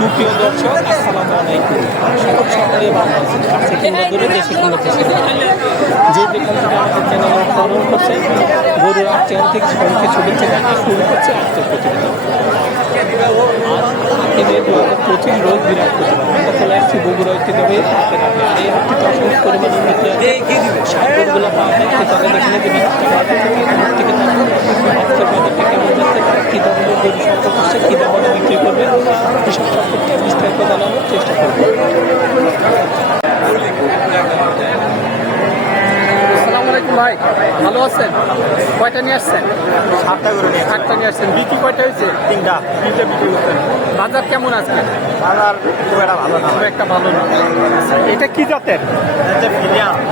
সুপ্রিয় দর্শক আসসালামু আলাইকুম। সকল সকলে ভালো আছেন? কাছে কিংবা দূরে দেশে কিংবা দেশে যে যেখান থেকে আমাদের চ্যানেল ফলো করছে গরুর আট চ্যানেল থেকে সবাইকে শুভেচ্ছা জানিয়ে শুরু করছে আজকের প্রতিবেদন। আজ আকিবে দু হাজার পঁচিশ রোজ প্রতিবেদন আমরা চলে আসছি বগুড়া ঐতিহ্যবাহী হাটের হাটে আর এই পরিমাণে উন্নতি আছে। সারগুলো পাওয়া যায় তাদের এখানে যে বিভিন্ন বাজার থেকে থেকে আজকের বাজারটা কেমন যাচ্ছে কী ধরনের গরু সংগ্রহ করছে কী দামে বিক্রি এসব সম্পর্কে বিস্তারিত জানানোর চেষ্টা করব ভাই ভালো আছেন? কয়টা নিয়ে আসছেন? সাতটা করে নিয়ে সাতটা নিয়ে আসছেন। বিক্রি কয়টা হয়েছে? তিনটা। তিনটা বিক্রি করছেন বাজার কেমন আজকে বাজার খুব একটা ভালো না। খুব একটা ভালো না। এটা কি জাতের?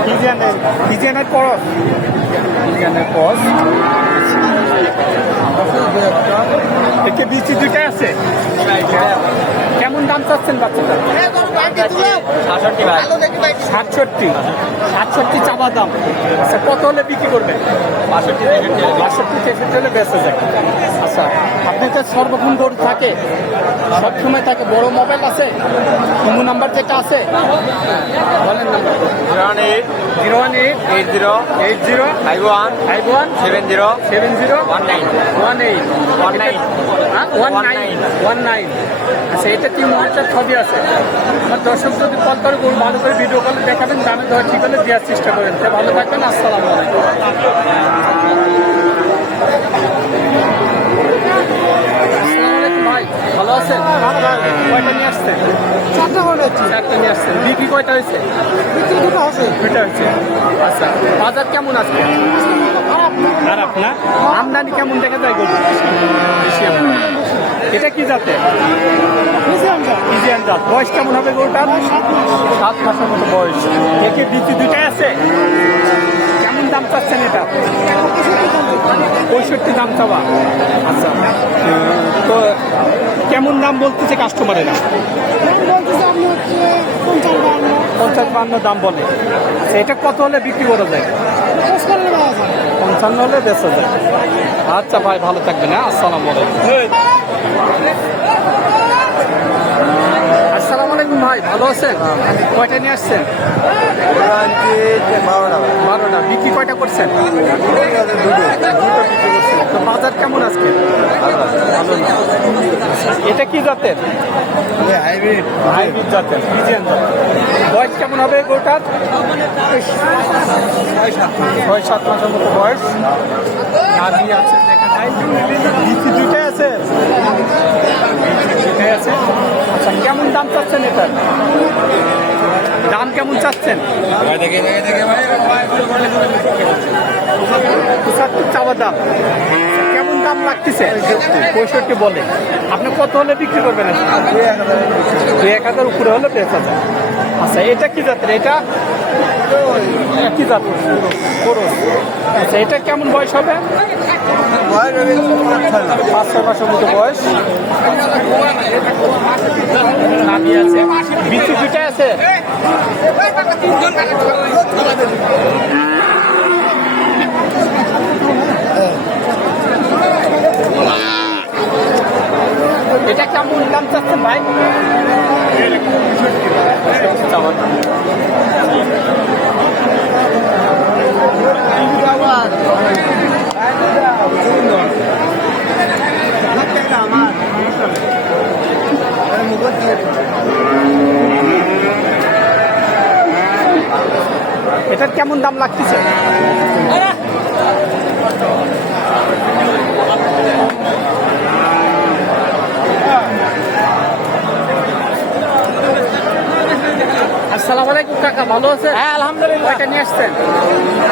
ফিজিয়ানের ফিজিয়ানের করস ফিজিয়ানের করস একে বিচি দুইটাই আছে? কেমন দাম চাচ্ছেন বাচ্চাটা? সাতষট্টি সাতষট্টি। চাবা দাম। আচ্ছা কত হলে বিক্রি করবেন? বাষট্টি বাষট্টি তেষট্টি হলে বেঁচে যায়। আচ্ছা আপনার সর্বক্ষণ গরু থাকে সবসময় থাকে বড় মোবাইল আছে কুমু নাম্বার যেটা আছে eight zero one eight eight zero eight zero five one five one seven zero seven zero one nine one eight one nine one nine one nine আচ্ছা তিন ছবি আছে আমার দর্শক যদি কল করে ভিডিও কলে দেখাবেন দামে দেওয়া ঠিক হলে দেওয়ার চেষ্টা করেন তো ভালো থাকবেন আসসালামু আলাইকুম ভাই ভালো আছেন কয়টা নিয়ে আসছেন চারটা করে যাচ্ছি চারটা নিয়ে আসছেন বিক্রি কয়টা হয়েছে? বিক্রি দুটো আছে দুইটা হয়েছে। আচ্ছা বাজার কেমন আজকে খারাপ না? আমদানি কেমন দেখা যায় গরু এটা কি জাতে? ইজিয়ান জাত। বয়স কেমন হবে গরুটার? সাত মাসের মতো বয়স। একে বিচি দুইটাই আছে? কেমন দাম চাচ্ছেন এটা? পঁয়ষট্টি দাম চাওয়া। আচ্ছা তো কেমন দাম বলতেছে কাস্টমারেরা বলতেছে আপনি হচ্ছে পঞ্চাশ বান্ন দাম বলে। আচ্ছা এটা কত হলে বিক্রি করা যায়? পঞ্চান্ন হলে বেঁচে যায়। আচ্ছা ভাই, ভালো থাকবেন হ্যাঁ? আসসালামু আসসালামু আলাইকুম ভাই, ভালো আছেন? কয়টা নিয়ে আসছেন? বারোটা। বিক্রি কয়টা করছেন? বাজার কেমন আজকে? এটা কি জাতের? হাইব্রিড হাইব্রিড জাতের? ফ্রিজিয়ান বয়স কেমন হবে গরুটার? ছয় সাত মাসের মতো বয়স। নাভি আছে দুইটাই আছে। বিচি দুইটাই আছে। আচ্ছা কেমন দাম চাচ্ছেন এটার দাম কেমন চাচ্ছেন? দেখে দেখে দেখে ভাই পঁচাত্তর চাওয়া দাম। দাম লাগতেছে? পঁয়ষট্টি বলে। আপনি কত হলে বিক্রি করবেন দুই এক হাজার উপরে হলে বেচা যায় আচ্ছা এটা কি জাতের? এটা কি জাত আচ্ছা এটা কেমন বয়স হবে? পাঁচ, ছয় মাসের মতো বয়স। আছে। বিচি দুইটাই আছে এটা কেমন দাম চাচ্ছেন ভাই চাওয়ার দাম। এটার কেমন দাম লাগতেছে? আসসালামু আলাইকুম কাকা ভালো আছেন? হ্যাঁ আলহামদুলিল্লাহ। নিয়ে আসছেন?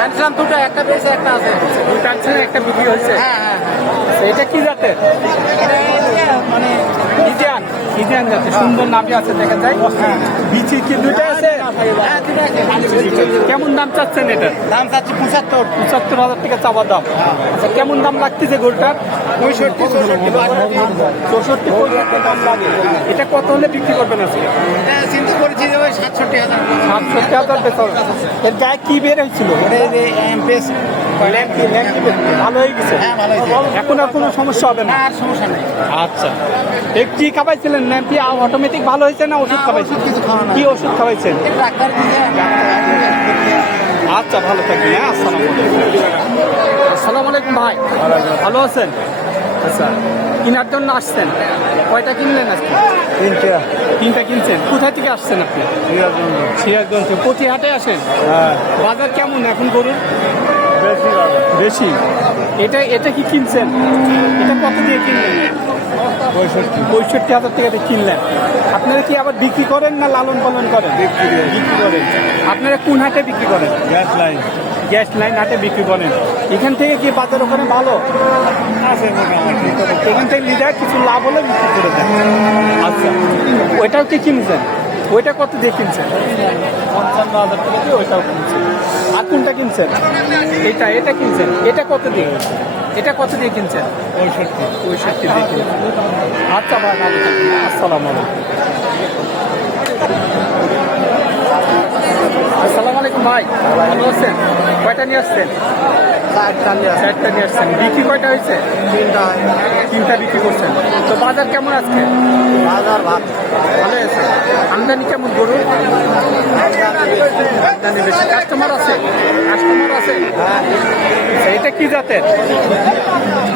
আনছিলাম দুটো একটা পেয়েছে একটা আছে। দুটো আনছেন একটা বিক্রি হয়েছে? হ্যাঁ হ্যাঁ এটা কি জাতের? মানে ইজিয়ান। ইজিয়ান জাতের সুন্দর নামই আছে দেখা যায়। বিচি কি দুটো আছে? হ্যাঁ কেমন দাম চাচ্ছেন এটা? দাম চাচ্ছি পঁচাত্তর। পঁচাত্তর হাজার টাকা চাওয়া দাম। আচ্ছা কেমন দাম লাগতেছে গরুটার? পঁয়ষট্টি চৌষট্টি। চৌষট্টি পঁয়ষট্টি দাম লাগে। এটা কত হলে বিক্রি করবেন আজকে? চিন্তা করেছি যে ওই সাতষট্টি হাজার। সাতষট্টি হাজার বেতন এর গায়ে কি বের হয়েছিল? ভালো হয়ে গেছে? হ্যাঁ। এখন আর কোনো সমস্যা হবে না? আর সমস্যা নেই। আচ্ছা। কি খাবাইছিলেন? নেন অটোমেটিক ভালো হয়েছে না ওষুধ খাওয়াইছেন কিছু কি ওষুধ দিছে আচ্ছা ভালো থাকবেন হ্যাঁ আসসালামু আলাইকুম। আসসালামু আলাইকুম ভাই ভালো আছেন? আচ্ছা। কেনার জন্য আসছেন কয়টা কিনলেন আজকে? তিনটে। তিনটা কিনছেন কোথা থেকে আসছেন আপনি? সিরাজগঞ্জ। থেকে প্রতি হাটে আসেন? হ্যাঁ। বাজার কেমন এখন গরুর? বেশি বেশি। এটা এটা কি কিনছেন? এটা কত দিয়ে কিনলেন? পঁয়ষট্টি। পঁয়ষট্টি হাজার টাকাতে কিনলেন। আপনারা কি আবার বিক্রি করেন না লালন পালন করেন? বিক্রি করি। করেন আপনারা কোন হাটে বিক্রি করেন? Gas line. গ্যাস লাইন হাটে বিক্রি করেন। এখান থেকে কি বাজার ওখানে ভালো? এখান থেকে লিডার কিছু লাভ হলে বিক্রি করে দেন আচ্ছা। ওইটাও কি কিনছেন? ওইটা কত দিয়ে কিনছেন? পঞ্চান্ন হাজার টাকা দিয়ে ওইটাও কিনছেন আর কোনটা কিনছেন? এটা এটা কিনছেন। এটা কত দিয়ে? এটা কত দিয়ে কিনছেন? পঁয়ষট্টি। পঁয়ষট্টি দিয়ে কিনছেন। আচ্ছা ভাই আসসালামু আলাইকুম। আসসালামু আলাইকুম ভাই ভালো আছেন? কয়টা নিয়ে আসছেন? চারটা নিয়ে আসছেন। বিক্রি কয়টা হয়েছে? তিনটা। তিনটা বিক্রি করছেন। তো বাজার কেমন আজকে? বাজার ভালো। আছে। আমদানি কেমন গরুর আমদানি বেশি। কাস্টমার আছে? কাস্টমার আছে? আচ্ছা, এটা কি জাতের?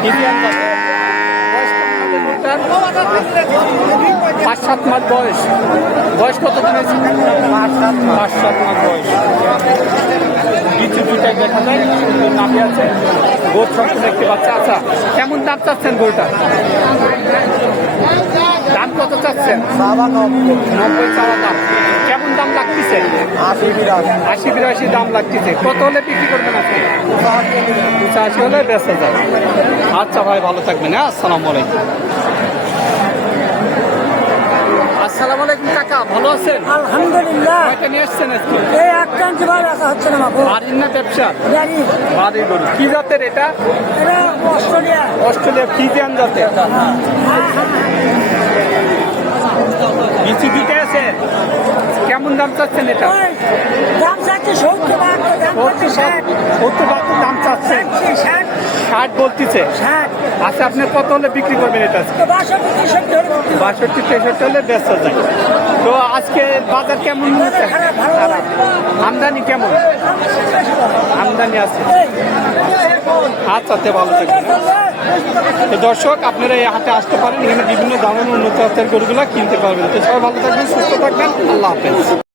ইন্ডিয়ান জাতের। কেমন পাঁচ সাত মাস বয়স। বয়স কত দিন হয়েছে? পাঁচ সাত পাঁচ সাত মাস বয়স। কিছু দুটাই দেখা যায় নামে আছে, গোট সব দেখতে পাচ্ছে। আচ্ছা কেমন দাম চাচ্ছেন গরুটা দাম কত চাচ্ছেন? বাবা নব্বই চাওয়া দাম। দাম লাগতেছে? আশি বিরাট আশি বিরাশি দাম লাগতেছে। কত হলে বিক্রি করবেন আপনি পঁচাশি হলে বেচা যায়। আচ্ছা ভাই ভালো থাকবেন হ্যাঁ? আসসালামু আলাইকুম। আসসালামু আলাইকুম কাকা ভালো আছেন? আলহামদুলিল্লাহ। কয়টা নিয়ে আসছেন আজকে? এই একটা জীবন রাখা হচ্ছে না বাবু বাড়ির না ব্যবসা? জানি বাড়ির গরু। কি জাতের এটা? এটা অস্ট্রেলিয়া। অস্ট্রেলিয়া ফ্রিজিয়ান জাতের। বিচি দিতে আছে? কেমন দাম চাচ্ছেন এটা? দাম চাচ্ছে সত্তর সত্তর বাহাত্তর দাম চাচ্ছেন ষাট বলতেছে? আচ্ছা আপনি কত হলে বিক্রি করবেন এটা? বাষট্টি তেষট্টি হলে বেচা যায়। তো আজকে বাজার কেমন হচ্ছে? আমদানি কেমন? আমদানি আছে। আচ্ছা ভালো থাকবেন। তো দর্শক, আপনারা এই হাতে আসতে পারেন। এখানে বিভিন্ন দামের উন্নত গরুগুলা কিনতে পারবেন। তো সবাই ভালো থাকবেন, সুস্থ থাকবেন। আল্লাহ হাফেজ।